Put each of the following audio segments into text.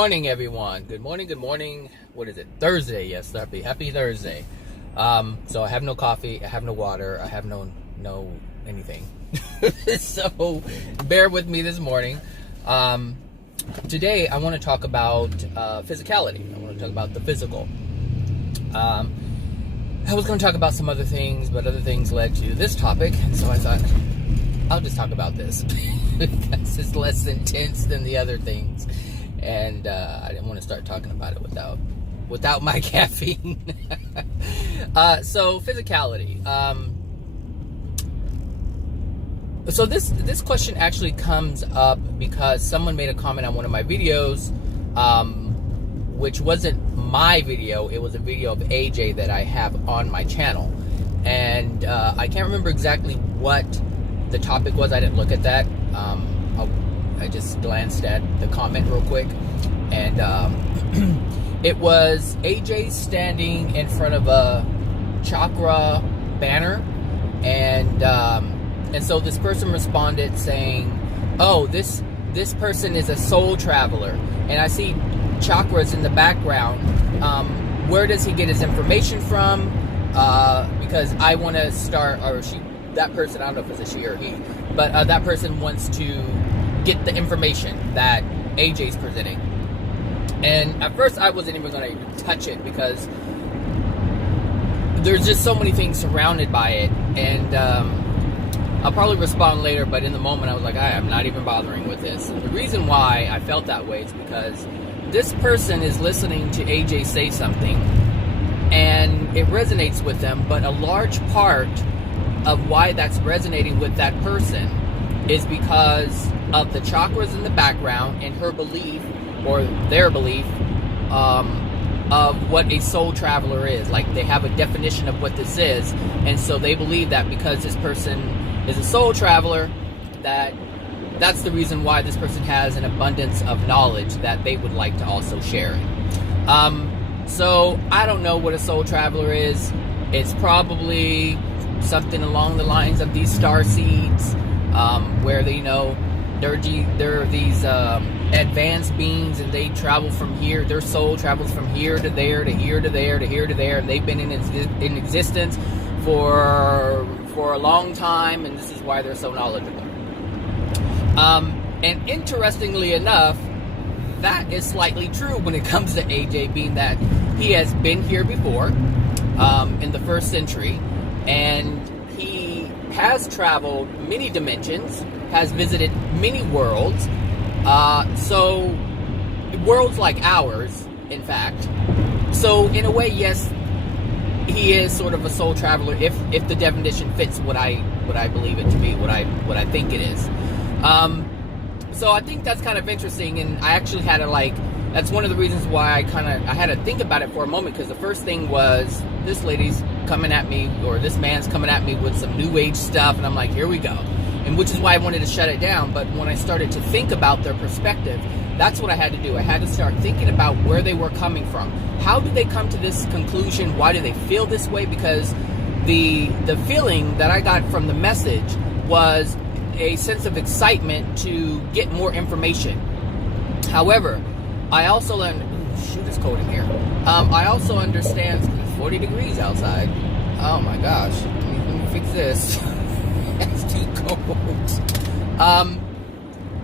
morning, everyone. Good morning. What is it? Thursday. Yes, happy Thursday. So I have no coffee, I have no water, I have no anything. So bear with me this morning. Today I want to talk about physicality. I want to talk about the physical. I was going to talk about some other things, but other things led to this topic, and so I thought I'll just talk about this because it's less intense than the other things, and I didn't want to start talking about it without my caffeine. So physicality. So this question actually comes up because someone made a comment on one of my videos, which wasn't my video. It was a video of AJ that I have on my channel, and I can't remember exactly what the topic was. I didn't look at that. I just glanced at the comment real quick, and it was AJ standing in front of a chakra banner, and so this person responded saying, "Oh, this person is a soul traveler, and I see chakras in the background. Where does he get his information from? Because I want to start," or that person, I don't know if it's a she or he, but that person wants to get the information that AJ's presenting. And at first I wasn't even going to touch it because there's just so many things surrounded by it, and I'll probably respond later, but in the moment I was like, I'm not even bothering with this. And the reason why I felt that way is because this person is listening to AJ say something and it resonates with them, but a large part of why that's resonating with that person is because of the chakras in the background and her belief, or their belief, of what a soul traveler is. Like, they have a definition of what this is, and so they believe that because this person is a soul traveler, that's the reason why this person has an abundance of knowledge that they would like to also share. So I don't know what a soul traveler is. It's probably something along the lines of these star seeds, where they, there are these advanced beings, and they travel from here. Their soul travels from here to there, to here to there, to here to there, and they've been in existence for a long time, and this is why they're so knowledgeable. And interestingly enough, that is slightly true when it comes to AJ, being that he has been here before, in the 1st century, and he has traveled many dimensions, has visited many worlds, so worlds like ours, in fact. So in a way, yes, he is sort of a soul traveler if the definition fits what I believe it to be, what I think it is. So I think that's kind of interesting, and I actually had to that's one of the reasons why I had to think about it for a moment, because the first thing was, this lady's coming at me, or this man's coming at me with some new age stuff, and I'm like, here we go. And which is why I wanted to shut it down. But when I started to think about their perspective, that's what I had to do. I had to start thinking about where they were coming from. How did they come to this conclusion? Why do they feel this way? Because the feeling that I got from the message was a sense of excitement to get more information. However, I also it's cold in here. I also understand it's 40 degrees outside. Oh my gosh. Let me fix this. It's too cold.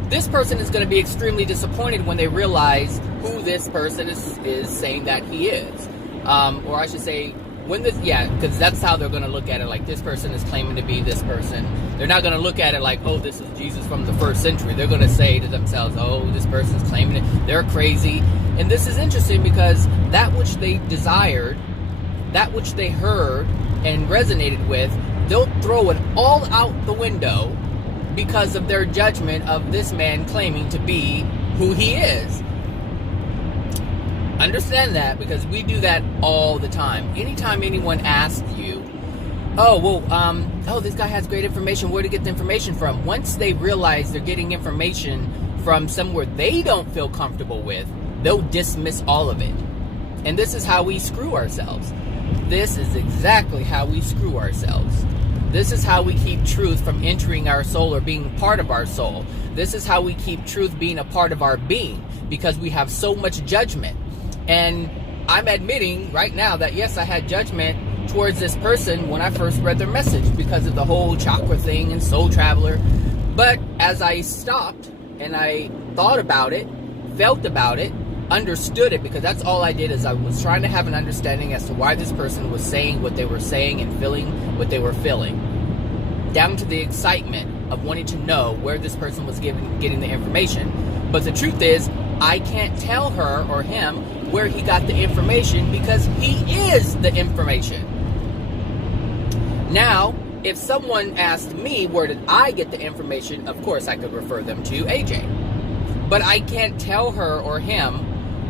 This person is going to be extremely disappointed when they realize who this person is saying that he is. Or I should say, because that's how they're going to look at it. Like, this person is claiming to be this person. They're not going to look at it like, oh, this is Jesus from the 1st century. They're going to say to themselves, oh, this person's claiming it. They're crazy. And this is interesting because that which they desired, that which they heard and resonated with, they'll throw it all out the window because of their judgment of this man claiming to be who he is. Understand that, because we do that all the time. Anytime anyone asks you, this guy has great information, where to get the information from? Once they realize they're getting information from somewhere they don't feel comfortable with, they'll dismiss all of it. And this is how we screw ourselves. This is exactly how we screw ourselves. This is how we keep truth from entering our soul or being part of our soul. This is how we keep truth being a part of our being, because we have so much judgment. And I'm admitting right now that yes, I had judgment towards this person when I first read their message because of the whole chakra thing and soul traveler. But as I stopped and I thought about it, felt about it, understood it, because that's all I did, is I was trying to have an understanding as to why this person was saying what they were saying and feeling what they were feeling, down to the excitement of wanting to know where this person was getting the information. But the truth is, I can't tell her or him where he got the information, because he is the information. Now, if someone asked me where did I get the information, of course I could refer them to AJ. But I can't tell her or him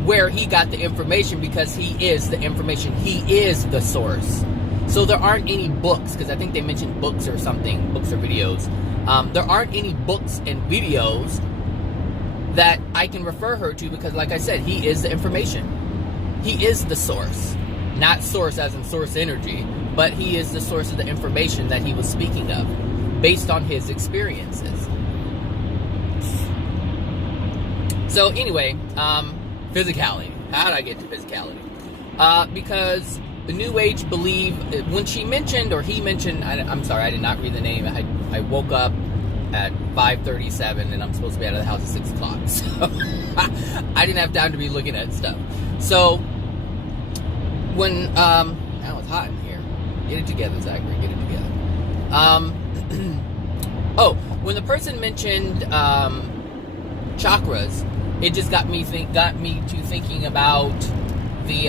where he got the information, because he is the information. He is the source. So there aren't any books, because I think they mentioned books or something, books or videos. There aren't any books and videos that I can refer her to, because like I said, he is the information. He is the source. Not source as in source energy, but he is the source of the information that he was speaking of, based on his experiences. So anyway, physicality. How did I get to physicality? Because the New Age believe, when she mentioned, or he mentioned, I'm sorry, I did not read the name. I woke up at 5:37 and I'm supposed to be out of the house at 6 o'clock. So I didn't have time to be looking at stuff. So when, now it's hot in here. Get it together, Zachary, get it together. Oh, when the person mentioned chakras, it just got me to thinking about the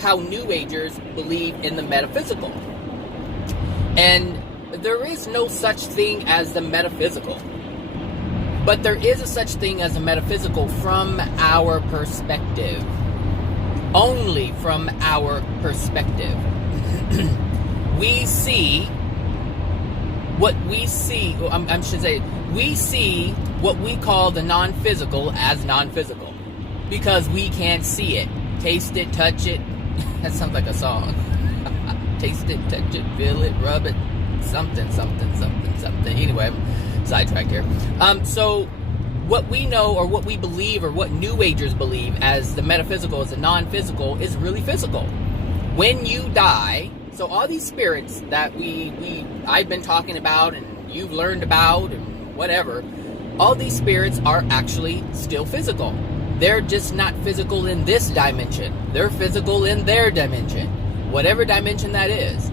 how New Agers believe in the metaphysical. And there is no such thing as the metaphysical. But there is a such thing as a metaphysical from our perspective. Only from our perspective. We see what we see, I should say, we see what we call the non-physical as non-physical, because we can't see it, taste it, touch it. That sounds like a song. Taste it, touch it, feel it, rub it, something. Anyway, I'm sidetracked here. So what we know, or what we believe, or what New Agers believe as the metaphysical, as the non-physical, is really physical. When you die, so all these spirits that I've been talking about and you've learned about and whatever, all these spirits are actually still physical. They're just not physical in this dimension. They're physical in their dimension. Whatever dimension that is,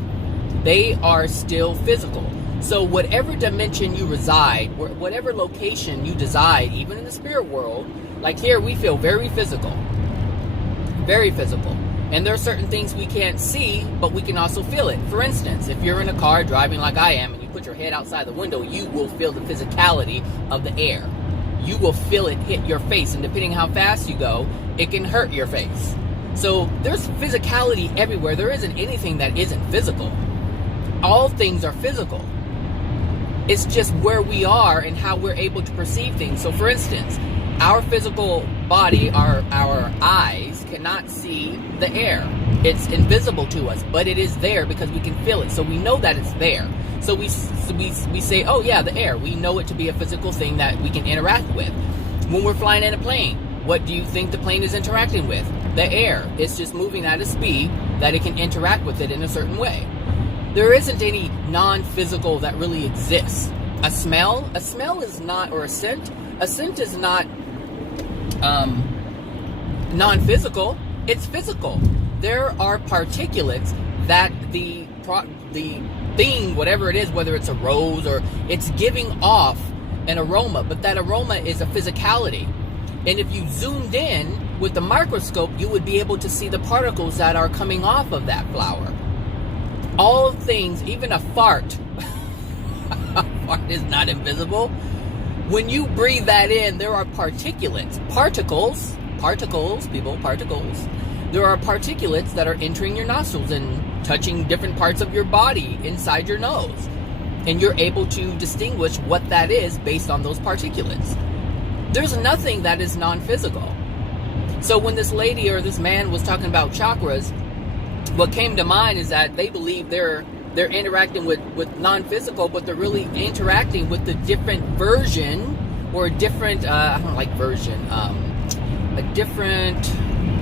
they are still physical. So whatever dimension you reside, whatever location you reside, even in the spirit world, like here we feel very physical. Very physical. And there are certain things we can't see, but we can also feel it. For instance, if you're in a car driving like I am and you put your head outside the window, you will feel the physicality of the air. You will feel it hit your face, and depending how fast you go, it can hurt your face. So there's physicality everywhere. There isn't anything that isn't physical. All things are physical. It's just where we are and how we're able to perceive things. So for instance, our physical body, our eyes cannot see the air. It's invisible to us, but it is there because we can feel it. So we know that it's there. So we say, oh yeah, the air. We know it to be a physical thing that we can interact with. When we're flying in a plane, what do you think the plane is interacting with? The air. It's just moving at a speed that it can interact with it in a certain way. There isn't any non-physical that really exists. A smell is not, or a scent is not non-physical. It's physical. There are particulates that the thing, whatever it is, whether it's a rose or it's giving off an aroma, but that aroma is a physicality. And if you zoomed in with the microscope, you would be able to see the particles that are coming off of that flower. All things, even a fart, a fart is not invisible. When you breathe that in, there are particulates, particles. There are particulates that are entering your nostrils and touching different parts of your body inside your nose. And you're able to distinguish what that is based on those particulates. There's nothing that is non-physical. So when this lady or this man was talking about chakras, what came to mind is that they believe they're they're interacting with non-physical, but they're really interacting with the different version, or a different, I don't like version, a different,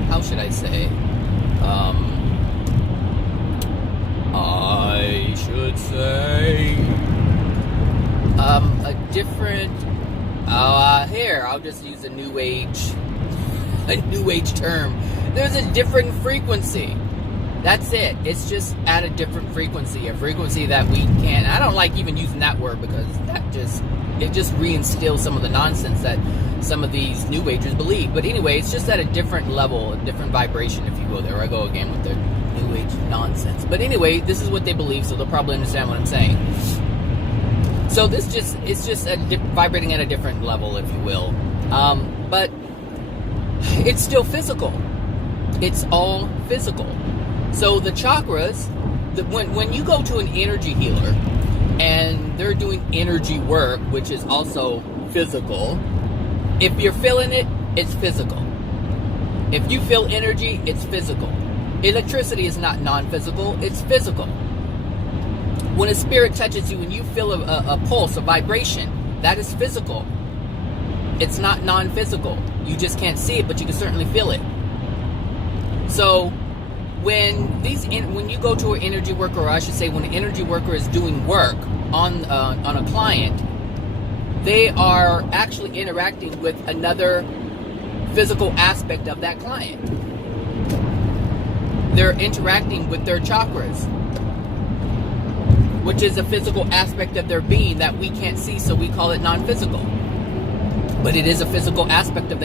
how should I say, I should say, a different, here, I'll just use a new age term. There's a different frequency. That's it. It's just at a different frequency, a frequency that we can't. I don't like even using that word, because it just reinstills some of the nonsense that some of these New Agers believe. But anyway, it's just at a different level, a different vibration, if you will. There I go again with the New Age nonsense. But anyway, this is what they believe, so they'll probably understand what I'm saying. So it's just vibrating at a different level, if you will. But it's still physical. It's all physical. So the chakras, when you go to an energy healer and they're doing energy work, which is also physical, if you're feeling it, it's physical. If you feel energy, it's physical. Electricity is not non-physical, it's physical. When a spirit touches you and you feel a pulse, a vibration, that is physical. It's not non-physical. You just can't see it, but you can certainly feel it. So when you go to an energy worker, or I should say when an energy worker is doing work on a client, they are actually interacting with another physical aspect of that client. They're interacting with their chakras, which is a physical aspect of their being that we can't see, so we call it non-physical. But it is a physical aspect of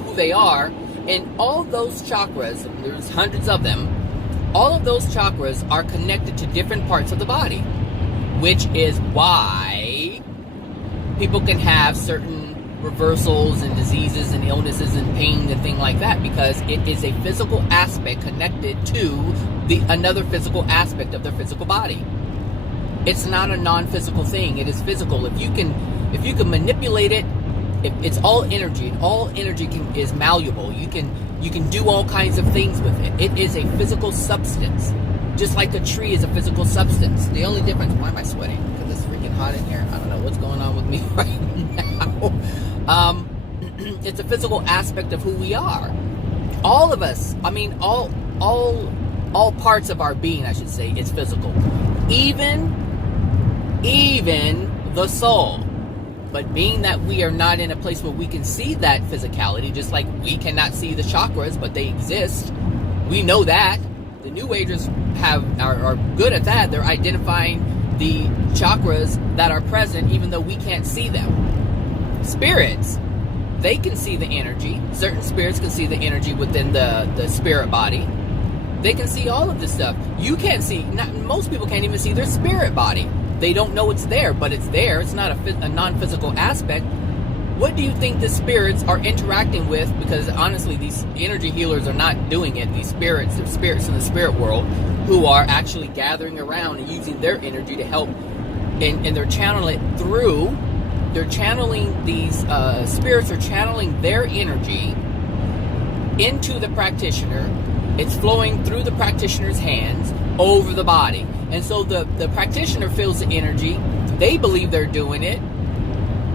who they are. And all those chakras, there's hundreds of them, all of those chakras are connected to different parts of the body, which is why people can have certain reversals and diseases and illnesses and pain and things like that, because it is a physical aspect connected to another physical aspect of their physical body. It's not a non-physical thing. It is physical. If you can manipulate it, it's all energy, and all energy is malleable. You can do all kinds of things with it. It is a physical substance, just like a tree is a physical substance. The only difference, why am I sweating? Because it's freaking hot in here. I don't know what's going on with me right now. It's a physical aspect of who we are. All of us. I mean, all parts of our being, I should say, is physical. Even the soul. But being that we are not in a place where we can see that physicality, just like we cannot see the chakras, but they exist, we know that. The New Agers are good at that. They're identifying the chakras that are present, even though we can't see them. Spirits, they can see the energy. Certain spirits can see the energy within the spirit body. They can see all of this stuff. You can't see, most people can't even see their spirit body. They don't know it's there, but it's there. It's not a non-physical aspect. What do you think the spirits are interacting with? Because honestly, these energy healers are not doing it. These spirits, the spirits in the spirit world, who are actually gathering around and using their energy to help, and they're channeling it through. They're channeling these spirits are channeling their energy into the practitioner. It's flowing through the practitioner's hands over the body. And so the practitioner feels the energy. They believe they're doing it,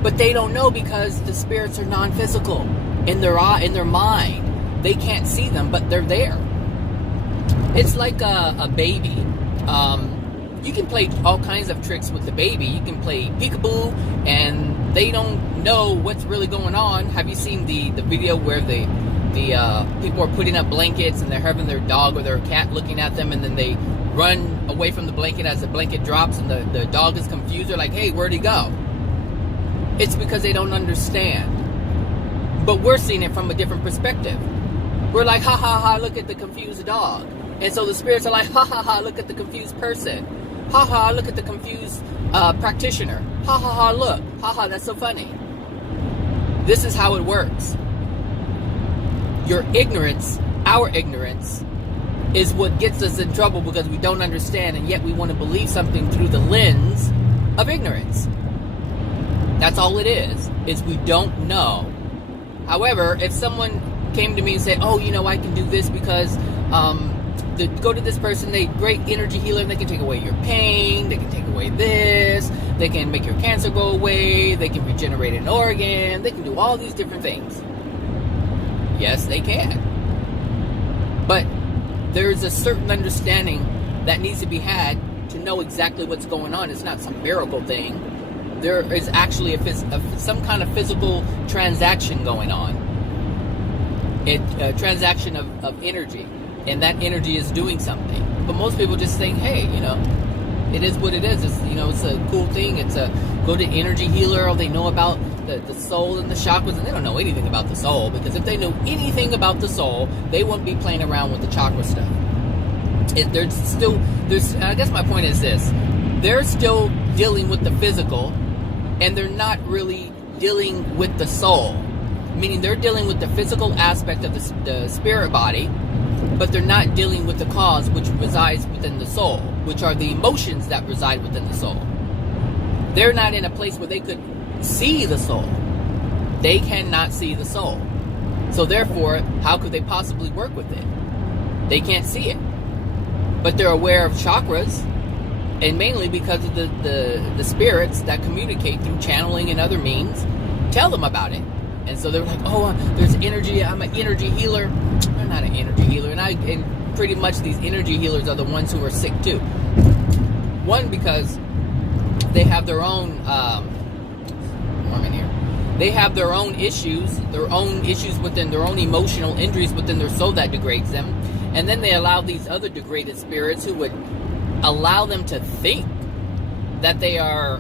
but they don't know, because the spirits are non-physical in their mind. They can't see them, but they're there. It's like a baby. You can play all kinds of tricks with the baby. You can play peekaboo, and they don't know what's really going on. Have you seen the video where the people are putting up blankets and they're having their dog or their cat looking at them, and then they run away from the blanket as the blanket drops, and the dog is confused. They're like, hey, where'd he go? It's because they don't understand. But we're seeing it from a different perspective. We're like, ha ha ha, look at the confused dog. And so the spirits are like, ha ha ha, look at the confused person. Ha ha, look at the confused practitioner. Ha ha ha, look. Ha ha, that's so funny. This is how it works. Your ignorance, our ignorance, is what gets us in trouble, because we don't understand, and yet we want to believe something through the lens of ignorance. That's all it is we don't know. However, if someone came to me and said, oh, I can do this because go to this person, they great energy healer, they can take away your pain, they can take away this, they can make your cancer go away, they can regenerate an organ, they can do all these different things. Yes, they can. But there's a certain understanding that needs to be had to know exactly what's going on. It's not some miracle thing. There is actually some kind of physical transaction going on. A transaction of energy. And that energy is doing something. But most people just think, hey, it is what it is. It's, it's a cool thing. It's a go to energy healer, or they know about the soul and the chakras, and they don't know anything about the soul, because if they knew anything about the soul, they wouldn't be playing around with the chakra stuff. I guess my point is this. They're still dealing with the physical, and they're not really dealing with the soul. Meaning they're dealing with the physical aspect of the spirit body, but they're not dealing with the cause which resides within the soul, which are the emotions that reside within the soul. They're not in a place where they could see the soul. They cannot see the soul. So therefore, how could they possibly work with it? They can't see it. But they're aware of chakras, and mainly because of the spirits that communicate through channeling and other means, tell them about it. And so they're like, there's energy, I'm an energy healer. I'm not an energy healer. And pretty much these energy healers are the ones who are sick too. One, because they have their own, they have their own issues within their own emotional injuries within their soul that degrades them. And then they allow these other degraded spirits who would allow them to think that they are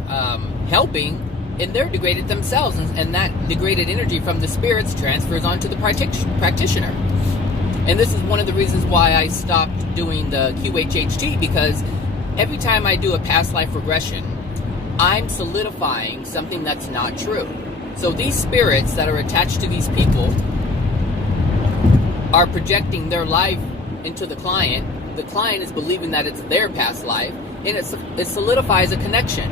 helping, and they're degraded themselves, and that degraded energy from the spirits transfers onto the practitioner. And this is one of the reasons why I stopped doing the QHHT, because every time I do a past life regression, I'm solidifying something that's not true. So these spirits that are attached to these people are projecting their life into the client. The client is believing that it's their past life, and it solidifies a connection.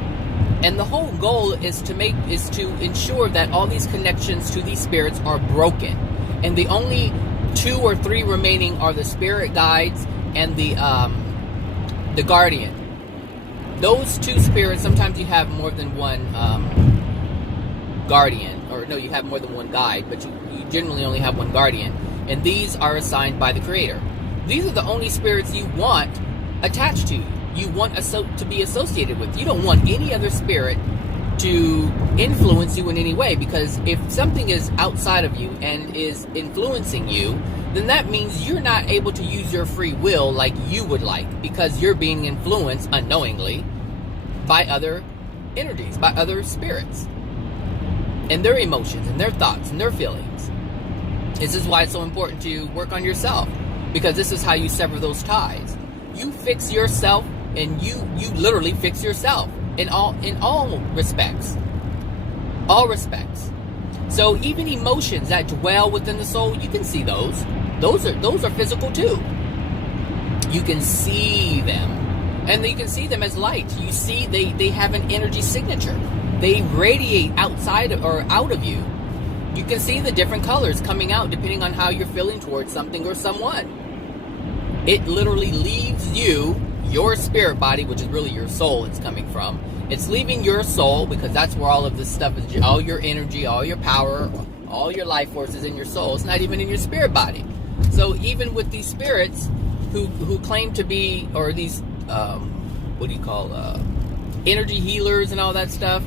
And the whole goal is to ensure that all these connections to these spirits are broken. And the only 2 or 3 remaining are the spirit guides and the guardian. Those 2 spirits, sometimes you have more than one guardian, or no, you have more than one guide, but you generally only have one guardian. And these are assigned by the Creator. These are the only spirits you want attached to you. You want to be associated with. You don't want any other spirit to influence you in any way, because if something is outside of you and is influencing you, then that means you're not able to use your free will like you would like, because you're being influenced unknowingly by other energies, by other spirits, and their emotions and their thoughts and their feelings. This is why it's so important to work on yourself, because this is how you sever those ties. You fix yourself, and you literally fix yourself in all respects. All respects. So even emotions that dwell within the soul, you can see those. Those are physical too. You can see them. And you can see them as light. You see they have an energy signature. They radiate outside or out of you. You can see the different colors coming out depending on how you're feeling towards something or someone. It literally leaves you, your spirit body, which is really your soul it's coming from. It's leaving your soul, because that's where all of this stuff is, all your energy, all your power, all your life force is in your soul. It's not even in your spirit body. So even with these spirits who claim to be, or these, energy healers and all that stuff,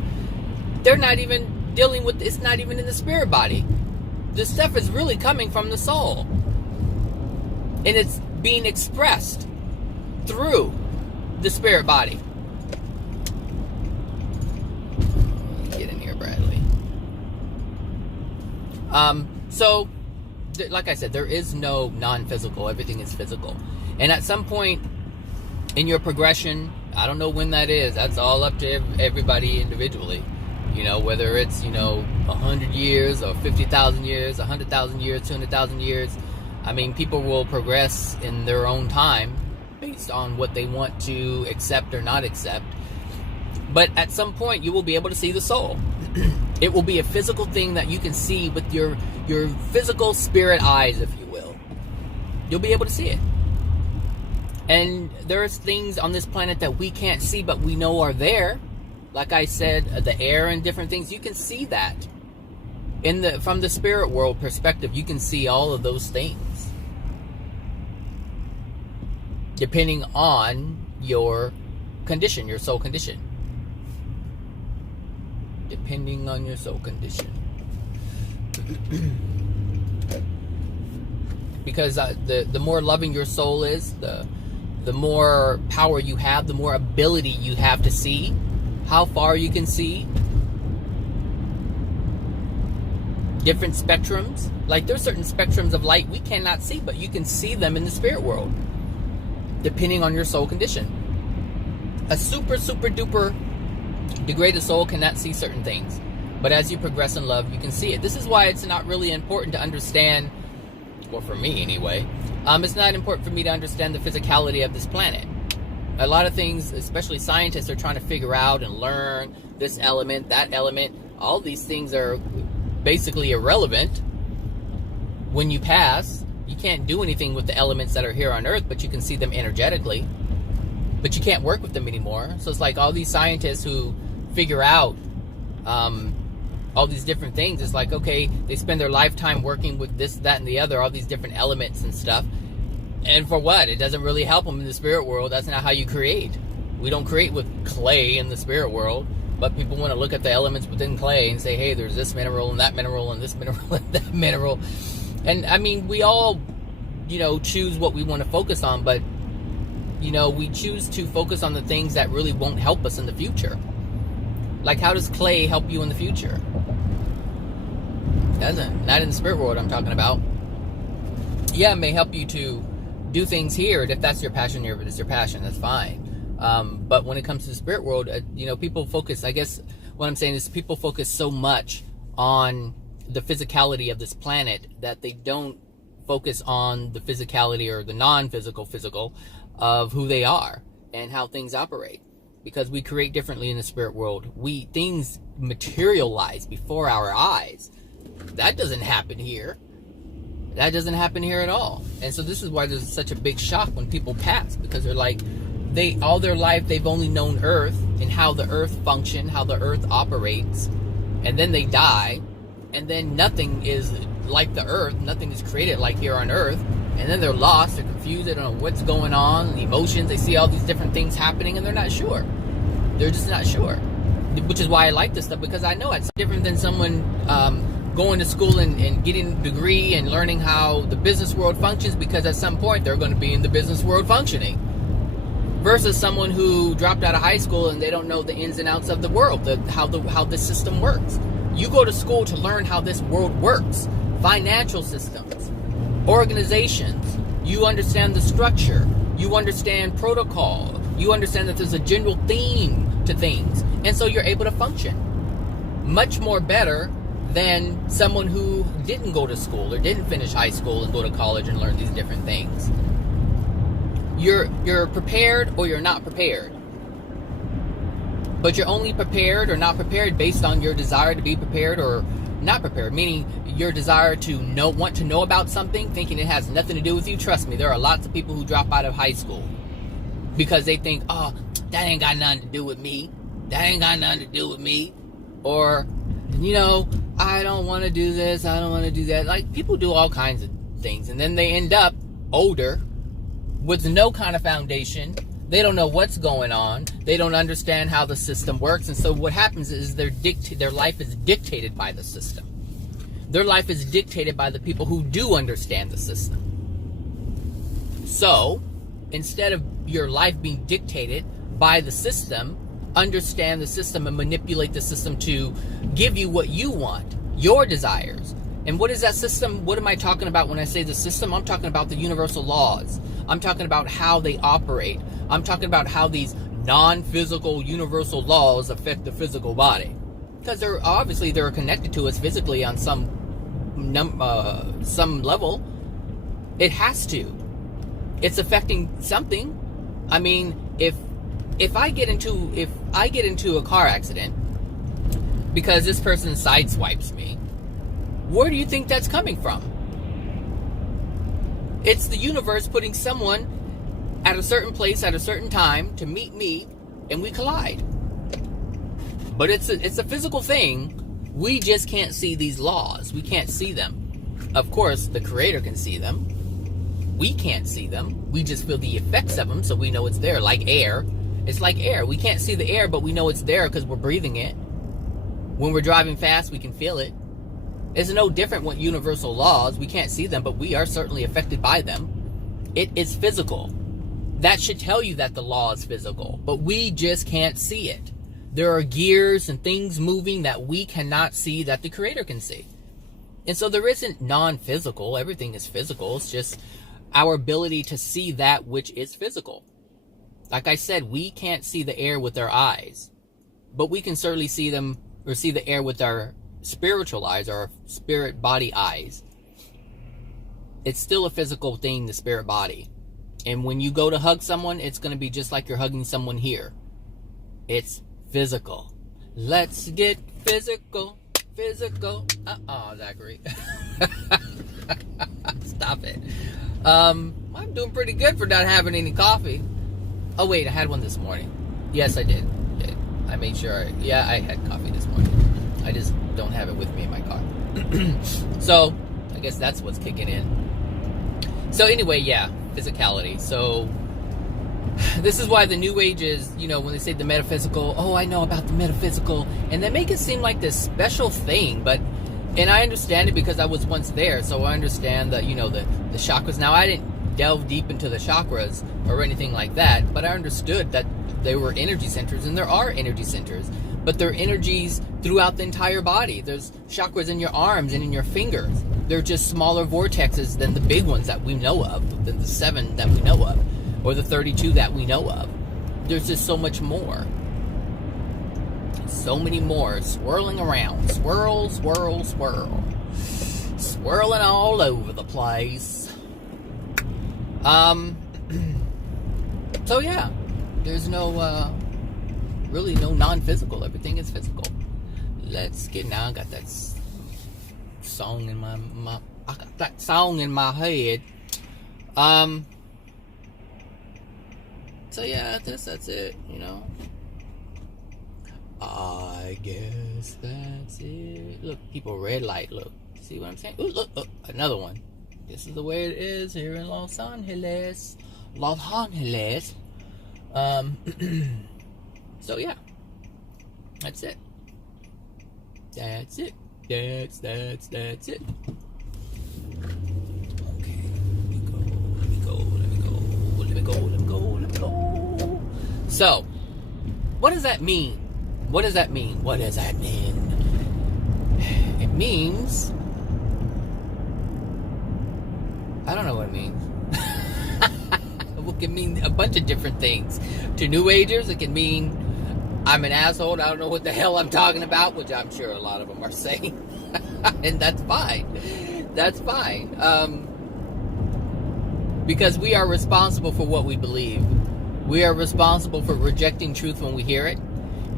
they're not even dealing with, it's not even in the spirit body. This stuff is really coming from the soul. And it's being expressed through the spirit body. Get in here, Bradley. So, like I said, there is no non-physical. Everything is physical. And at some point in your progression, I don't know when that is. That's all up to everybody individually. Whether it's, 100 years or 50,000 years, 100,000 years, 200,000 years. I mean, people will progress in their own time based on what they want to accept or not accept. But at some point, you will be able to see the soul. It will be a physical thing that you can see with your physical spirit eyes, if you will. You'll be able to see it. And there's things on this planet that we can't see, but we know are there. Like I said, the air and different things, you can see that. From the spirit world perspective, you can see all of those things. Depending on your condition, your soul condition. Depending on your soul condition. Because the more loving your soul is, the more power you have, the more ability you have to see, how far you can see. Different spectrums. Like there's certain spectrums of light we cannot see, but you can see them in the spirit world. Depending on your soul condition. A super duper degraded soul cannot see certain things. But as you progress in love, you can see it. This is why it's not really important to understand, well, for me anyway, it's not important for me to understand the physicality of this planet. A lot of things, especially scientists, are trying to figure out and learn this element, that element. All these things are basically irrelevant when you pass. You can't do anything with the elements that are here on Earth, but you can see them energetically. But you can't work with them anymore. So it's like all these scientists who figure out all these different things. It's like, okay, they spend their lifetime working with this, that, and the other, all these different elements and stuff. And for what? It doesn't really help them in the spirit world. That's not how you create. We don't create with clay in the spirit world. But people want to look at the elements within clay and say, hey, there's this mineral and that mineral and this mineral and that mineral. And I mean, we all, choose what we want to focus on, but, we choose to focus on the things that really won't help us in the future. Like, how does clay help you in the future? It doesn't. Not in the spirit world I'm talking about. Yeah, it may help you to do things here, if that's your passion, if it's your passion, that's fine. But when it comes to the spirit world, people focus, I guess what I'm saying is people focus so much on the physicality of this planet that they don't focus on the physicality or the non-physical physical of who they are and how things operate. Because we create differently in the spirit world. Things materialize before our eyes. That doesn't happen here. That doesn't happen here at all. And so this is why there's such a big shock when people pass, because they're like, all their life they've only known Earth and how the Earth functions, how the Earth operates, and then they die, and then nothing is like the Earth, nothing is created like here on Earth, and then they're lost, they're confused, they don't know what's going on, the emotions, they see all these different things happening, and they're not sure. They're just not sure. Which is why I like this stuff, because I know it's different than someone going to school and getting a degree and learning how the business world functions, because at some point they're going to be in the business world functioning. Versus someone who dropped out of high school and they don't know the ins and outs of the world, how this system works. You go to school to learn how this world works. Financial systems, organizations. You understand the structure. You understand protocol. You understand that there's a general theme to things. And so you're able to function much more better than someone who didn't go to school or didn't finish high school and go to college and learn these different things. You're prepared or you're not prepared. But you're only prepared or not prepared based on your desire to be prepared or not prepared. Meaning your desire to want to know about something, thinking it has nothing to do with you. Trust me, there are lots of people who drop out of high school because they think, oh, that ain't got nothing to do with me. That ain't got nothing to do with me. Or, I don't want to do this. I don't want to do that. Like, people do all kinds of things. And then they end up older with no kind of foundation. They don't know what's going on. They don't understand how the system works. And so what happens is their life is dictated by the system. Their life is dictated by the people who do understand the system. So, instead of your life being dictated by the system, understand the system and manipulate the system to give you what you want, your desires. And what is that system? What am I talking about when I say the system? I'm talking about the universal laws. I'm talking about how they operate. I'm talking about how these non-physical universal laws affect the physical body. Because they're connected to us physically on some level. It has to. It's affecting something. I mean, if I get into a car accident because this person sideswipes me, where do you think that's coming from? It's the universe putting someone at a certain place at a certain time to meet me, and we collide. But it's a physical thing. We just can't see these laws. We can't see them. Of course, the Creator can see them. We can't see them. We just feel the effects of them, so we know it's there. Like air. It's like air. We can't see the air, but we know it's there because we're breathing it. When we're driving fast, we can feel it. It's no different with universal laws. We can't see them, but we are certainly affected by them. It is physical. That should tell you that the law is physical, but we just can't see it. There are gears and things moving that we cannot see that the Creator can see. And so there isn't non-physical. Everything is physical. It's just our ability to see that which is physical. Like I said, we can't see the air with our eyes, but we can certainly see them or see the air with our spiritual eyes, our spirit body eyes. It's still a physical thing, the spirit body. And when you go to hug someone, it's going to be just like you're hugging someone here. It's physical. Let's get physical. Physical. Zachary. Stop it. I'm doing pretty good for not having any coffee. Oh wait, I had one this morning. Yes, I did. I made sure. I had coffee this morning. I just don't have it with me in my car. So, I guess that's what's kicking in. So anyway, yeah, physicality. So, this is why the New Age is, when they say the metaphysical, oh, I know about the metaphysical, and they make it seem like this special thing, and I understand it because I was once there, so I understand that, the chakras. Now, I didn't delve deep into the chakras or anything like that, but I understood that they were energy centers, and there are energy centers, but they're energies throughout the entire body. There's chakras in your arms and in your fingers. They're just smaller vortexes than the big ones that we know of, than the 7 that we know of, or the 32 that we know of. There's just so much more. So many more swirling around. Swirl, swirl, swirl. Swirling all over the place. So yeah, there's really no non-physical. Everything is physical. Let's get now. I got that song in my I got that song in my head. So yeah, that's it. I guess that's it. Look, people, red light. Look, see what I'm saying? Ooh, look, another one. This is the way it is here in Los Angeles. Los Angeles. So yeah, that's it. That's it. That's it. Okay, let me go. So, what does that mean? What does that mean? It means, I don't know what it means. It can mean a bunch of different things. To New Agers, it can mean I'm an asshole, I don't know what the hell I'm talking about, which I'm sure a lot of them are saying. And that's fine. That's fine. Because we are responsible for what we believe. We are responsible for rejecting truth when we hear it.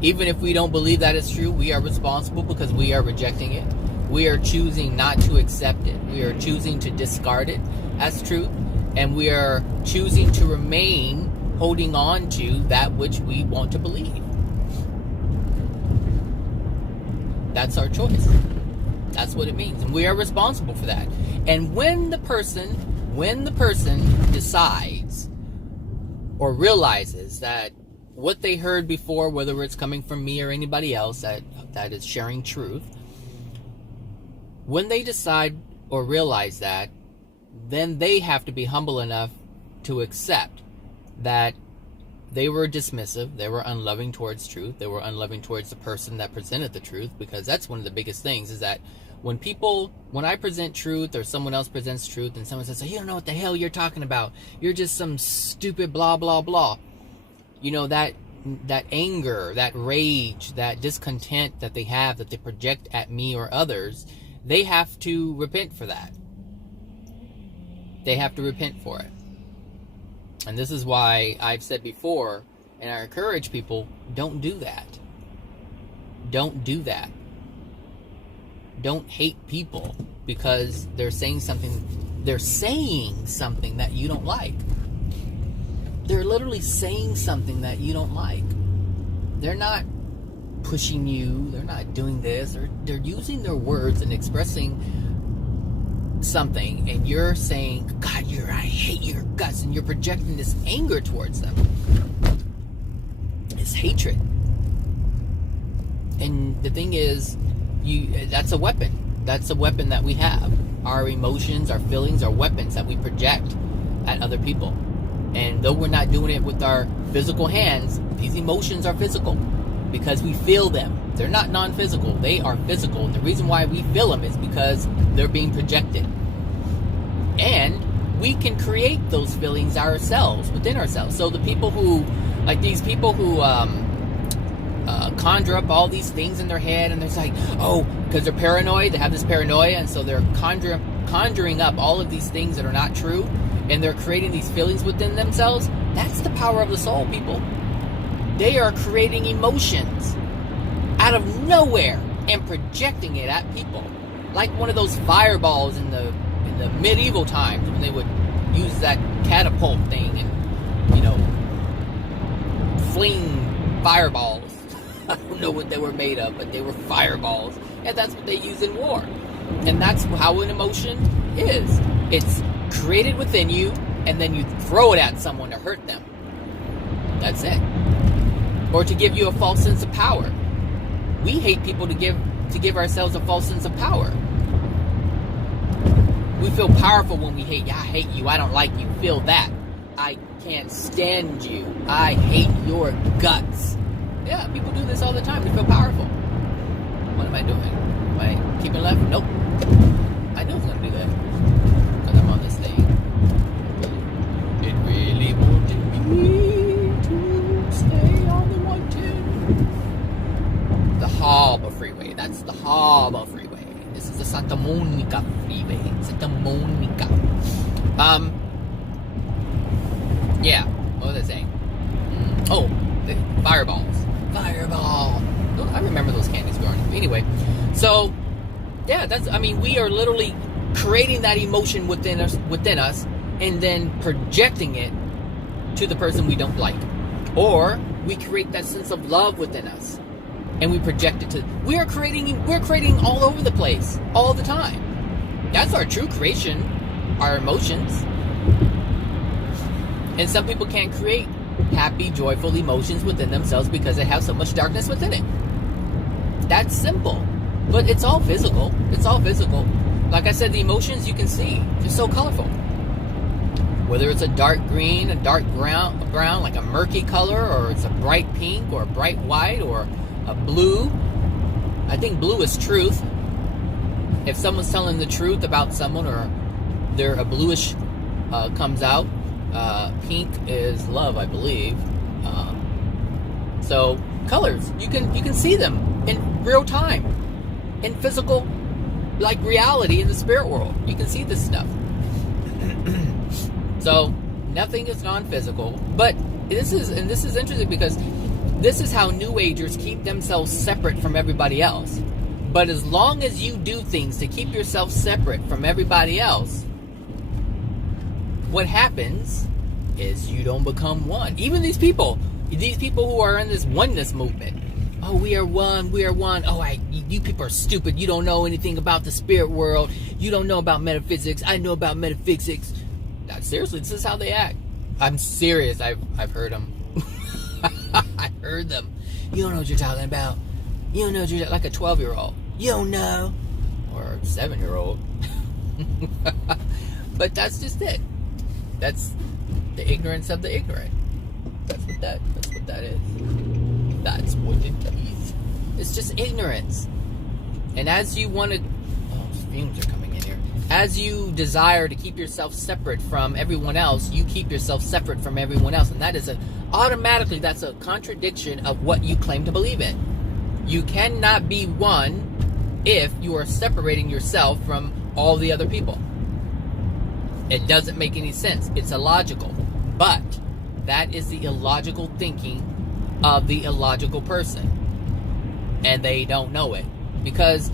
Even if we don't believe that it's true, we are responsible because we are rejecting it. We are choosing not to accept it. We are choosing to discard it as truth. And we are choosing to remain holding on to that which we want to believe. That's our choice. That's what it means. And we are responsible for that. And when the person decides or realizes that what they heard before, whether it's coming from me or anybody else that is sharing truth, when they decide or realize that, then they have to be humble enough to accept that they were dismissive, they were unloving towards truth, they were unloving towards the person that presented the truth, because that's one of the biggest things, is that when I present truth or someone else presents truth and someone says, oh, you don't know what the hell you're talking about, you're just some stupid blah, blah, blah. That anger, that rage, that discontent that they have, that they project at me or others, they have to repent for that. They have to repent for it. And this is why I've said before, and I encourage people, don't do that. Don't do that. Don't hate people because they're saying something that you don't like. They're literally saying something that you don't like. They're not pushing you. They're not doing this. They're using their words and expressing something, and you're saying, God, I hate your guts, and you're projecting this anger towards them. It's hatred. And the thing is, that's a weapon. That's a weapon that we have. Our emotions, our feelings, are weapons that we project at other people. And though we're not doing it with our physical hands, these emotions are physical because we feel them. They're not non-physical. They are physical. And the reason why we feel them is because they're being projected. And we can create those feelings ourselves, within ourselves. So the people who, like these people who conjure up all these things in their head, and they're like, oh, because they're paranoid, they have this paranoia, and so they're conjuring up all of these things that are not true, and they're creating these feelings within themselves. That's the power of the soul, people. They are creating emotions out of nowhere and projecting it at people, like one of those fireballs in the medieval times when they would use that catapult thing and, you know, fling fireballs. I don't know what they were made of, but they were fireballs, and that's what they use in war. And that's how an emotion is. It's created within you, and then you throw it at someone to hurt them. That's it. Or to give you a false sense of power. We hate people to give ourselves a false sense of power. We feel powerful when we hate you. I hate you. I don't like you. Feel that. I can't stand you. I hate your guts. Yeah, people do this all the time. They feel powerful. What am I doing? Am I keeping left? Nope. I knew I was going to do that. Because I'm on this thing. It really wanted me to stay on the 110. The Harbor Freeway. That's the Harbor Freeway. This is the Santa Monica Freeway. Santa Monica. Yeah. What was I saying? Oh, the fireballs. Fireball. Oh, I remember those candies growing up. Anyway, so yeah, we are literally creating that emotion within us, and then projecting it to the person we don't like. Or we create that sense of love within us, and we project it to. We're creating all over the place, all the time. That's our true creation, our emotions. And some people can't create happy, joyful emotions within themselves because they have so much darkness within it. That's simple. But it's all physical. It's all physical. Like I said, the emotions you can see. They're so colorful. Whether it's a dark green, a dark brown, like a murky color, or it's a bright pink, or a bright white, or a blue. I think blue is truth. If someone's telling the truth about someone, or they're a bluish comes out, pink is love, I believe. So colors, you can see them in real time, in physical, like reality in the spirit world. You can see this stuff. So nothing is non-physical, but this is interesting because this is how New Agers keep themselves separate from everybody else. But as long as you do things to keep yourself separate from everybody else, what happens is you don't become one. Even these people who are in this oneness movement. Oh, we are one. Oh, you people are stupid. You don't know anything about the spirit world. You don't know about metaphysics. I know about metaphysics. Seriously, this is how they act. I'm serious. I've heard them. I heard them. You don't know what you're talking about. You don't know what you're like a 12-year-old. You don't know. Or a 7-year-old. But that's just it. That's the ignorance of the ignorant. That's what that is. That's what it is. It's just ignorance. And as you want to... Oh, fumes are coming in here. As you desire to keep yourself separate from everyone else, you keep yourself separate from everyone else. And that is automatically, that's a contradiction of what you claim to believe in. You cannot be one if you are separating yourself from all the other people. It doesn't make any sense. It's illogical. But that is the illogical thinking of the illogical person. And they don't know it. Because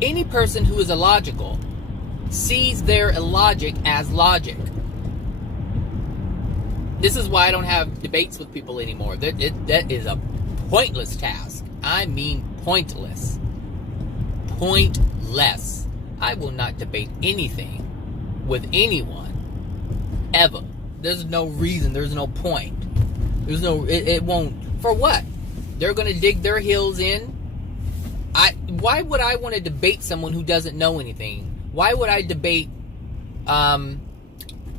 any person who is illogical sees their illogic as logic. This is why I don't have debates with people anymore. That is a pointless task. I mean pointless. Pointless. I will not debate anything with anyone ever. There's no reason. There's no point. There's no. It won't. For what? They're going to dig their heels in. Why would I want to debate someone who doesn't know anything? Why would I debate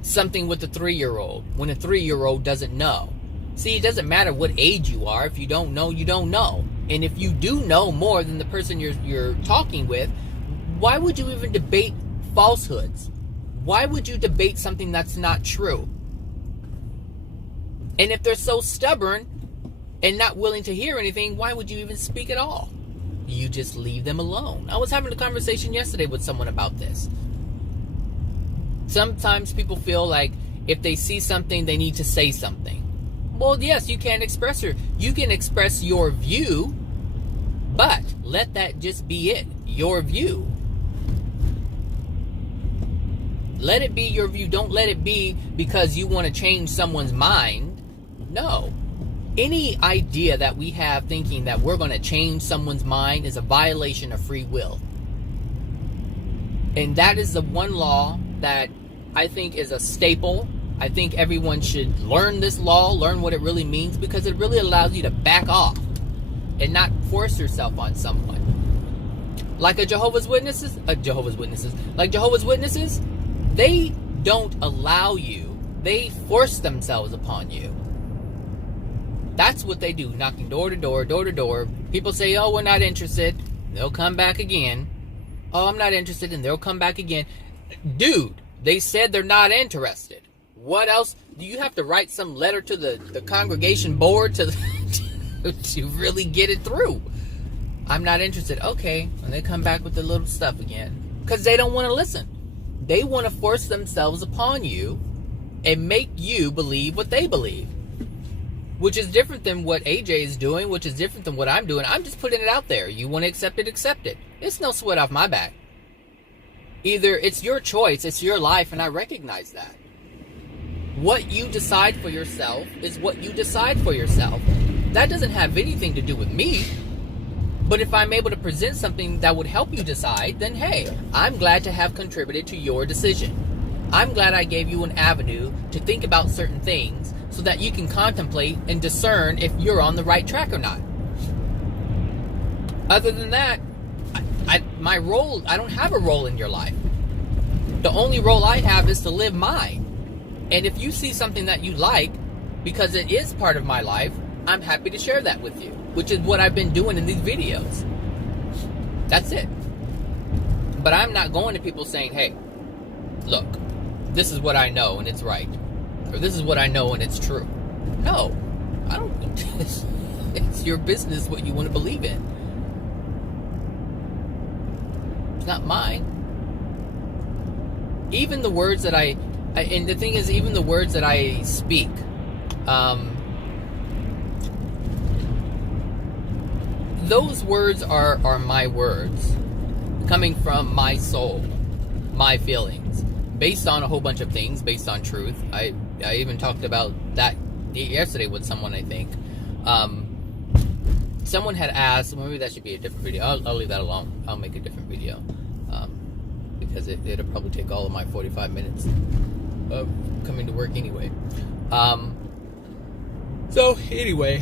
something with a 3-year-old when a 3-year-old doesn't know? See, it doesn't matter what age you are. If you don't know, you don't know. And if you do know more than the person you're talking with, why would you even debate falsehoods? Why would you debate something that's not true? And if they're so stubborn and not willing to hear anything, why would you even speak at all? You just leave them alone. I was having a conversation yesterday with someone about this. Sometimes people feel like if they see something, they need to say something. Well, yes, you can express your view, but let that just be it. Your view. Let it be your view. Don't let it be because you want to change someone's mind. No. Any idea that we have thinking that we're going to change someone's mind is a violation of free will. And that is the one law that I think is a staple. I think everyone should learn this law, learn what it really means, because it really allows you to back off and not force yourself on someone. Like Jehovah's Witnesses, they don't allow you. They force themselves upon you. That's what they do, knocking door to door, door to door. People say, oh, we're not interested. They'll come back again. Oh, I'm not interested, and they'll come back again. Dude, they said they're not interested. What else? Do you have to write some letter to the congregation board to really get it through? I'm not interested. Okay, and they come back with the little stuff again. Because they don't want to listen. They want to force themselves upon you and make you believe what they believe. Which is different than what AJ is doing, which is different than what I'm doing. I'm just putting it out there. You want to accept it, accept it. It's no sweat off my back. Either it's your choice, it's your life, and I recognize that. What you decide for yourself is what you decide for yourself. That doesn't have anything to do with me. But if I'm able to present something that would help you decide, then hey, I'm glad to have contributed to your decision. I'm glad I gave you an avenue to think about certain things so that you can contemplate and discern if you're on the right track or not. Other than that, my role, I don't have a role in your life. The only role I have is to live mine. And if you see something that you like, because it is part of my life, I'm happy to share that with you, which is what I've been doing in these videos. That's it. But I'm not going to people saying, hey, look, this is what I know and it's right. Or this is what I know and it's true. No, I don't. It's your business what you want to believe in. It's not mine. Even the words that and the thing is, even the words that I speak, those words are my words, coming from my soul, my feelings, based on a whole bunch of things, based on truth. I even talked about that yesterday with someone, I think. Someone had asked, maybe that should be a different video. I'll leave that alone. I'll make a different video. Because it'll probably take all of my 45 minutes of coming to work anyway. So anyway,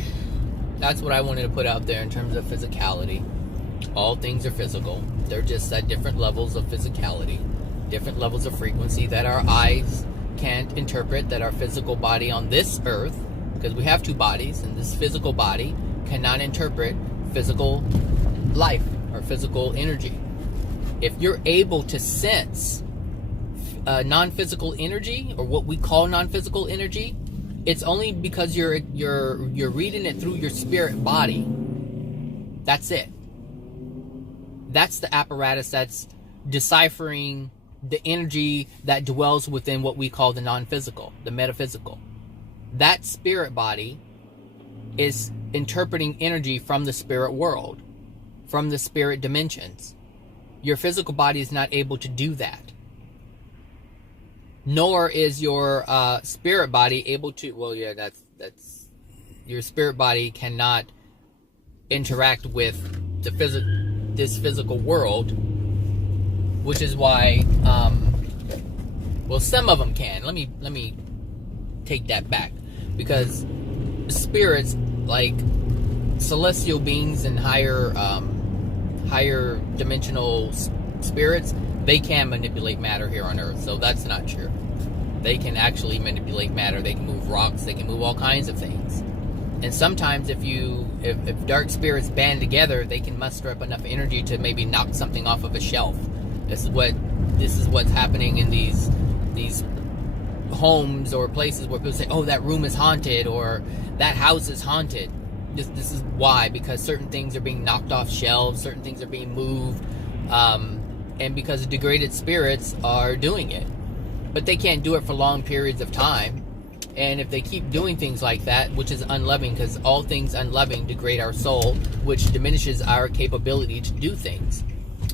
that's what I wanted to put out there in terms of physicality. All things are physical. They're just at different levels of physicality, different levels of frequency that our eyes can't interpret, that our physical body on this earth, because we have two bodies, and this physical body cannot interpret physical life or physical energy. If you're able to sense non-physical energy, or what we call non-physical energy, it's only because you're reading it through your spirit body. That's it. That's the apparatus that's deciphering the energy that dwells within what we call the non-physical, the metaphysical. That spirit body is interpreting energy from the spirit world, from the spirit dimensions. Your physical body is not able to do that. nor is your spirit body able to. Well, yeah, that's your spirit body cannot interact with this physical world, which is why well, some of them can. Let me take that back, because spirits like celestial beings and higher dimensional spirits, they can manipulate matter here on Earth. So that's not true. They can actually manipulate matter. They can move rocks. They can move all kinds of things. And sometimes if dark spirits band together, they can muster up enough energy to maybe knock something off of a shelf. This is what's happening in these homes or places where people say, oh, that room is haunted, or that house is haunted. This is why, because certain things are being knocked off shelves, certain things are being moved, and because degraded spirits are doing it. But they can't do it for long periods of time. And if they keep doing things like that, which is unloving, because all things unloving degrade our soul, which diminishes our capability to do things.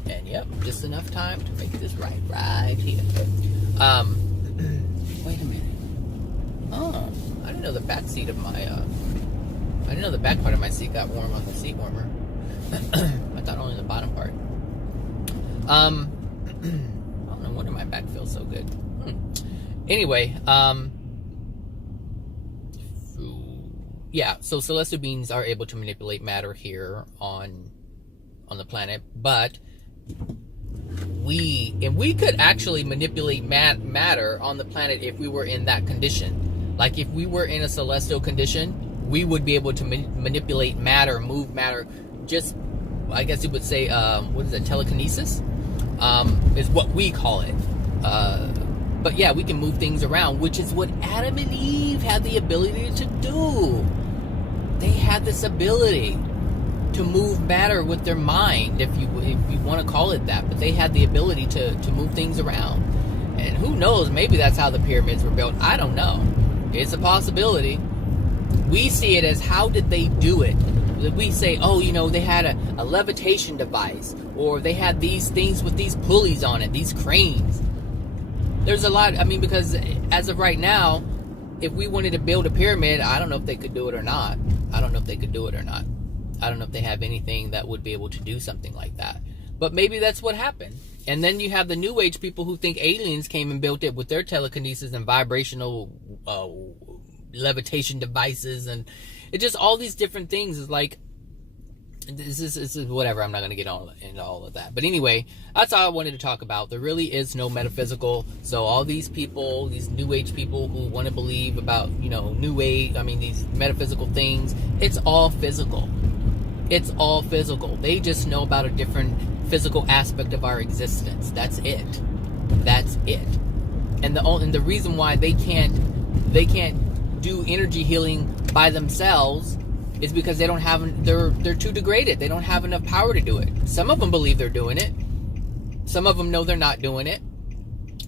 And yep, just enough time to make this right here. Wait a minute. Oh, I didn't know the back seat of my, I didn't know the back part of my seat got warm on the seat warmer. I thought only the bottom part. I don't know, wonder my back feels so good. Anyway, yeah, so celestial beings are able to manipulate matter here on the planet, but we could actually manipulate matter on the planet if we were in that condition. Like if we were in a celestial condition, we would be able to manipulate matter, move matter. Just, I guess you would say, what is it? Telekinesis is what we call it. But yeah, we can move things around, which is what Adam and Eve had the ability to do. They had this ability to move matter with their mind, if you want to call it that. But they had the ability to move things around. And who knows, maybe that's how the pyramids were built. I don't know. It's a possibility. We see it as, how did they do it? We say, oh, they had a levitation device, or they had these things with these pulleys on it, these cranes. There's a lot, because as of right now, if we wanted to build a pyramid, I don't know if they could do it or not. I don't know if they have anything that would be able to do something like that. But maybe that's what happened. And then you have the New Age people who think aliens came and built it with their telekinesis and vibrational levitation devices, and it just, all these different things is like, this is whatever. I'm not going to get into all of that. But anyway, that's all I wanted to talk about. There really is no metaphysical. So all these people, these New Age people who want to believe about, New Age, these metaphysical things, it's all physical. It's all physical. They just know about a different physical aspect of our existence. That's it. That's it. And the reason why they can't do energy healing by themselves is because they don't have, they're too degraded. They don't have enough power to do it. Some of them believe they're doing it. Some of them know they're not doing it.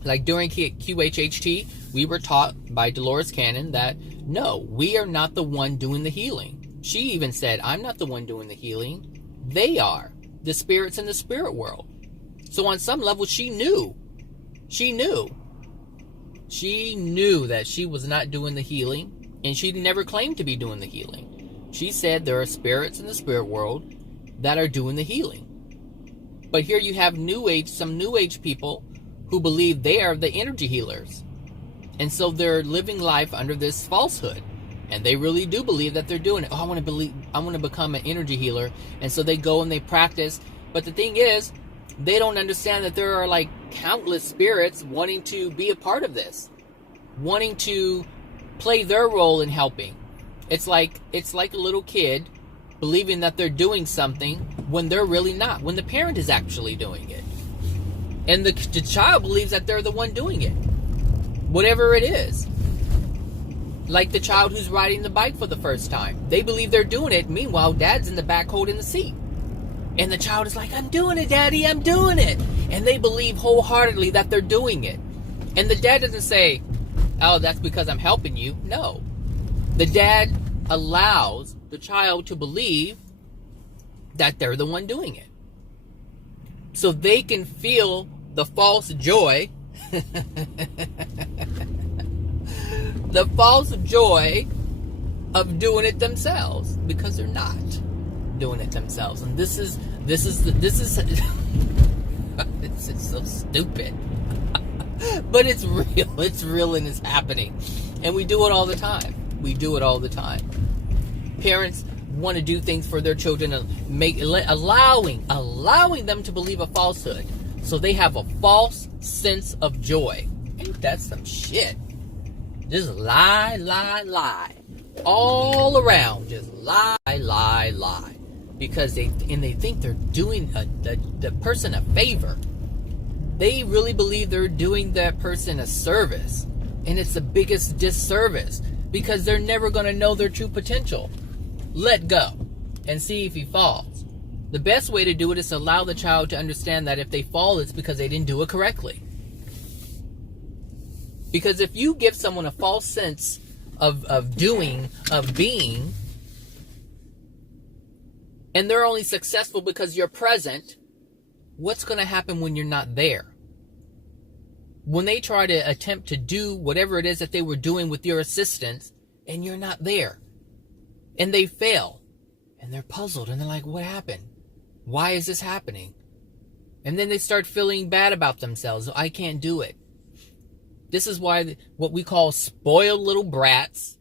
Like during QHHT, we were taught by Dolores Cannon that no, we are not the one doing the healing. She even said, I'm not the one doing the healing. They are. The spirits in the spirit world. So on some level, she knew. She knew that she was not doing the healing, and she never claimed to be doing the healing. She said there are spirits in the spirit world that are doing the healing. But here you have some New Age people who believe they are the energy healers. And so they're living life under this falsehood. And they really do believe that they're doing it. Oh, I want to become an energy healer. And so they go and they practice. But the thing is, they don't understand that there are like countless spirits wanting to be a part of this, wanting to play their role in helping. It's like a little kid believing that they're doing something when they're really not, when the parent is actually doing it. And the child believes that they're the one doing it, whatever it is. Like the child who's riding the bike for the first time. They believe they're doing it. Meanwhile, dad's in the back holding the seat. And the child is like, I'm doing it, daddy, I'm doing it. And they believe wholeheartedly that they're doing it. And the dad doesn't say, oh, that's because I'm helping you. No. The dad allows the child to believe that they're the one doing it. So they can feel the false joy The false joy of doing it themselves, because they're not doing it themselves. And this is this is so stupid. But it's real and it's happening. And we do it all the time. Parents want to do things for their children and allowing them to believe a falsehood. So they have a false sense of joy. Ain't that some shit? Just lie. All around. Just lie. Because they think they're doing the person a favor. They really believe they're doing that person a service. And it's the biggest disservice. Because they're never going to know their true potential. Let go. And see if he falls. The best way to do it is to allow the child to understand that if they fall, it's because they didn't do it correctly. Because if you give someone a false sense of being, and they're only successful because you're present, what's going to happen when you're not there? When they try to attempt to do whatever it is that they were doing with your assistance, and you're not there, and they fail, and they're puzzled, and they're like, what happened? Why is this happening? And then they start feeling bad about themselves. I can't do it. This is why what we call spoiled little brats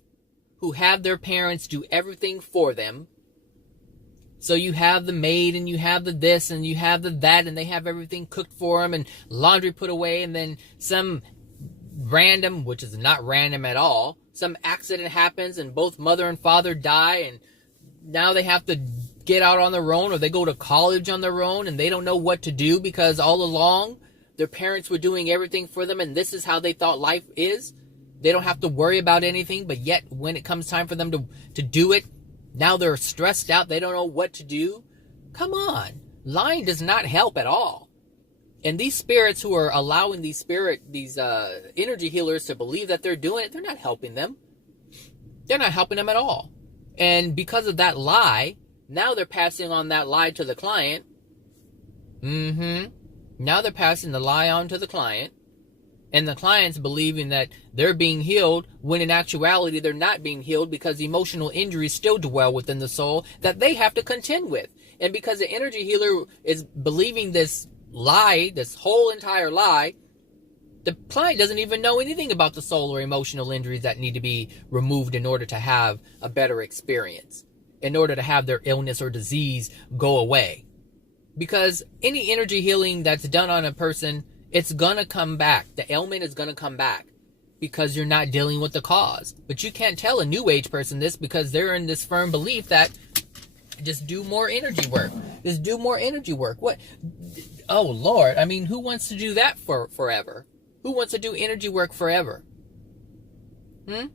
who have their parents do everything for them. So you have the maid and you have the this and you have the that, and they have everything cooked for them and laundry put away, and then some random, which is not random at all, some accident happens and both mother and father die, and now they have to get out on their own, or they go to college on their own, and they don't know what to do because all along their parents were doing everything for them, and this is how they thought life is. They don't have to worry about anything, but yet when it comes time for them to do it, now they're stressed out. They don't know what to do. Come on. Lying does not help at all. And these spirits who are allowing these energy healers to believe that they're doing it, they're not helping them. They're not helping them at all. And because of that lie, now they're passing on that lie to the client. Now they're passing the lie on to the client. And the client's believing that they're being healed, when in actuality they're not being healed, because emotional injuries still dwell within the soul that they have to contend with. And because the energy healer is believing this lie, this whole entire lie, the client doesn't even know anything about the soul or emotional injuries that need to be removed in order to have a better experience, in order to have their illness or disease go away. Because any energy healing that's done on a person, it's gonna come back. The ailment is gonna come back because you're not dealing with the cause. But you can't tell a new age person this, because they're in this firm belief that just do more energy work. Just do more energy work. What? Oh, Lord. I mean, who wants to do that for forever? Who wants to do energy work forever? Who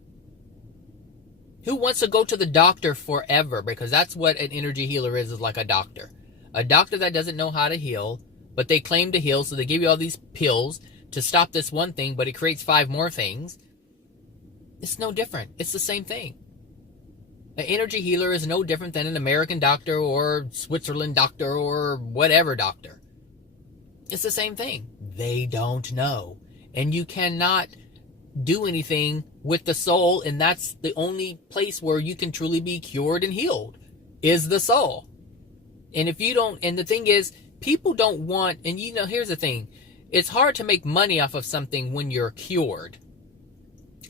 wants to go to the doctor forever? Because that's what an energy healer is like a doctor. A doctor that doesn't know how to heal, but they claim to heal, so they give you all these pills to stop this one thing, but it creates 5 more things. It's no different. It's the same thing. An energy healer is no different than an American doctor or Switzerland doctor or whatever doctor. It's the same thing. They don't know. And you cannot do anything with the soul, and that's the only place where you can truly be cured and healed, is the soul. And if you don't, and the thing is, people don't want, and here's the thing. It's hard to make money off of something when you're cured.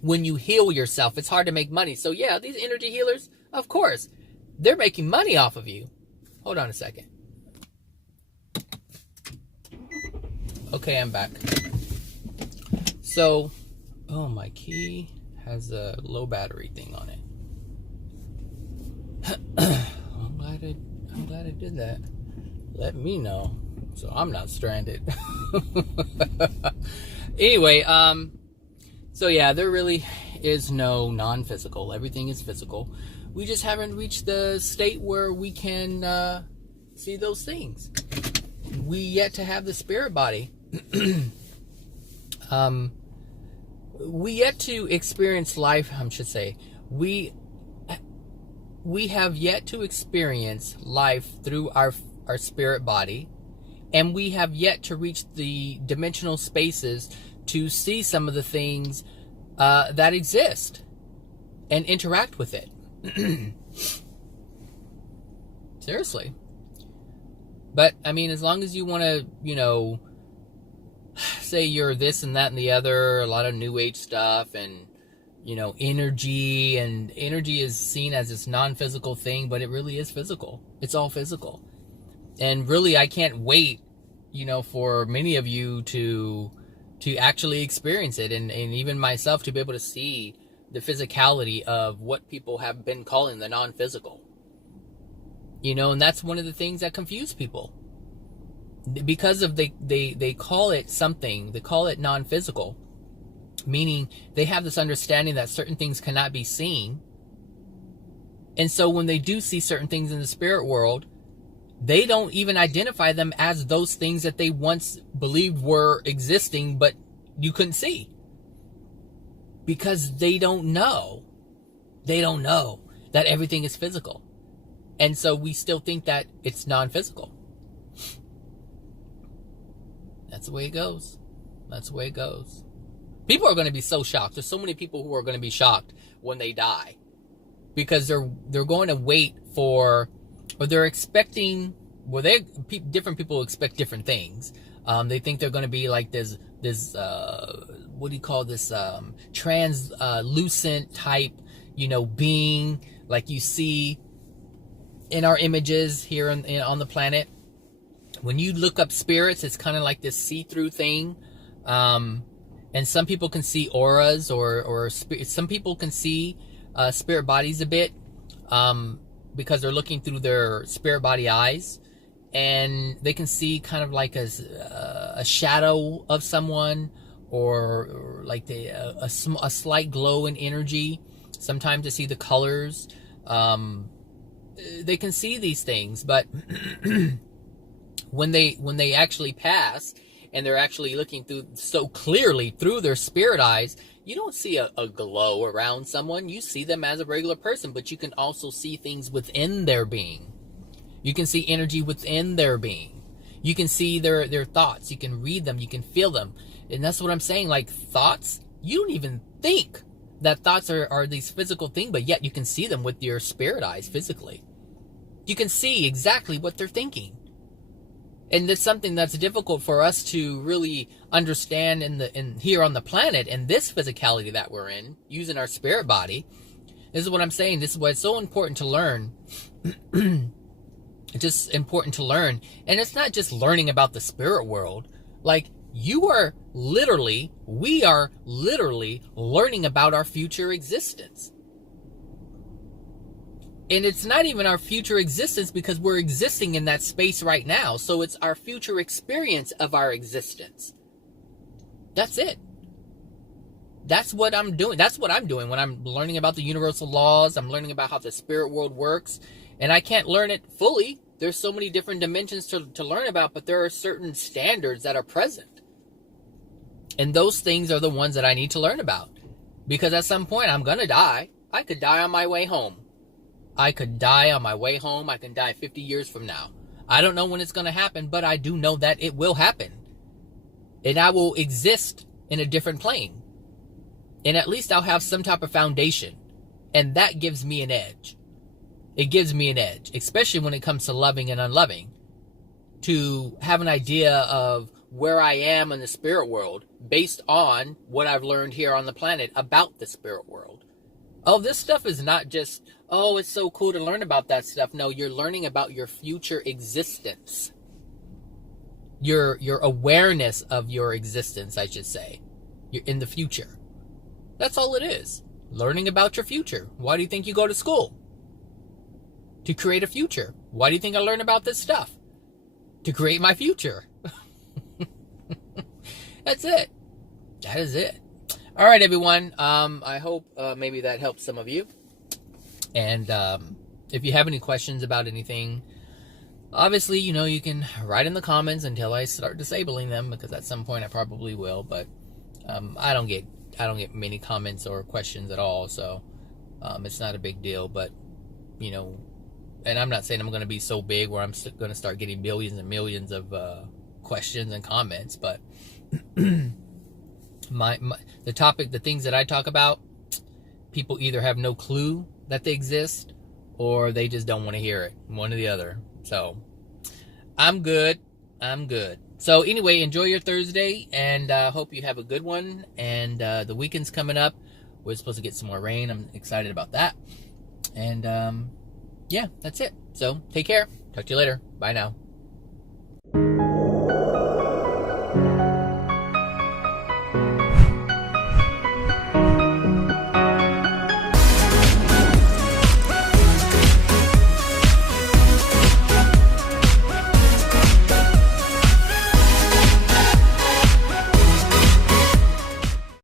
When you heal yourself, it's hard to make money. So yeah, these energy healers, of course, they're making money off of you. Hold on a second. Okay, I'm back. So, oh, my key has a low battery thing on it. I'm glad I did that. Let me know, so I'm not stranded. Anyway, so yeah, there really is no non-physical. Everything is physical. We just haven't reached the state where we can see those things. We yet to have the spirit body. We yet to experience life, I should say. We have yet to experience life through our spirit body, and we have yet to reach the dimensional spaces to see some of the things that exist and interact with it. Seriously. But, I mean, as long as you want to, you know, say you're this and that and the other, a lot of New Age stuff and, you know, energy, and energy is seen as this non-physical thing, but it really is physical. It's all physical. And really, I can't wait, you know, for many of you to actually experience it, and even myself to be able to see the physicality of what people have been calling the non-physical. You know, and that's one of the things that confuse people. Because of they call it something, they call it non-physical, meaning they have this understanding that certain things cannot be seen. And so when they do see certain things in the spirit world, they don't even identify them as those things that they once believed were existing, but you couldn't see. Because they don't know. They don't know that everything is physical. And so we still think that it's non-physical. That's the way it goes. That's the way it goes. People are going to be so shocked. There's so many people who are going to be shocked when they die. Because they're going to wait for, or they're expecting, well, different people expect different things. They think they're going to be like this what do you call this, translucent type, you know, being like you see in our images here on the planet. When you look up spirits, it's kind of like this see-through thing. And some people can see auras, or some people can see spirit bodies a bit, because they're looking through their spirit body eyes, and they can see kind of like a shadow of someone, or like a slight glow in energy. Sometimes they see the colors. They can see these things, but when they actually pass and they're actually looking through so clearly through their spirit eyes, you don't see a glow around someone. You see them as a regular person, but you can also see things within their being. You can see energy within their being. You can see their thoughts. You can read them. You can feel them. And that's what I'm saying. Like thoughts, you don't even think that thoughts are these physical things, but yet you can see them with your spirit eyes physically. You can see exactly what they're thinking. And it's something that's difficult for us to really understand in here on the planet, in this physicality that we're in, using our spirit body. This is what I'm saying. This is why it's so important to learn. It's just important to learn. And it's not just learning about the spirit world. Like, we are literally learning about our future existence. And it's not even our future existence, because we're existing in that space right now. So it's our future experience of our existence. That's it. That's what I'm doing. That's what I'm doing when I'm learning about the universal laws. I'm learning about how the spirit world works. And I can't learn it fully. There's so many different dimensions to learn about, but there are certain standards that are present. And those things are the ones that I need to learn about. Because at some point I'm going to die. I could die on my way home. I could die on my way home. I can die 50 years from now. I don't know when it's going to happen, but I do know that it will happen. And I will exist in a different plane. And at least I'll have some type of foundation. And that gives me an edge. It gives me an edge, especially when it comes to loving and unloving. To have an idea of where I am in the spirit world based on what I've learned here on the planet about the spirit world. Oh, this stuff is not just, oh, it's so cool to learn about that stuff. No, you're learning about your future existence. Your awareness of your existence, I should say. You're in the future. That's all it is. Learning about your future. Why do you think you go to school? To create a future. Why do you think I learn about this stuff? To create my future. That's it. That is it. All right, everyone. I hope maybe that helps some of you. And if you have any questions about anything, obviously, you know, you can write in the comments until I start disabling them, because at some point I probably will. But I don't get many comments or questions at all, so it's not a big deal. But you know, and I'm not saying I'm going to be so big where I'm going to start getting millions and millions of questions and comments, but the things that I talk about, people either have no clue that they exist or they just don't want to hear it. One or the other. So I'm good. So anyway, enjoy your Thursday, and hope you have a good one. And the weekend's coming up. We're supposed to get some more rain. I'm excited about that. And yeah, that's it. So take care. Talk to you later. Bye now.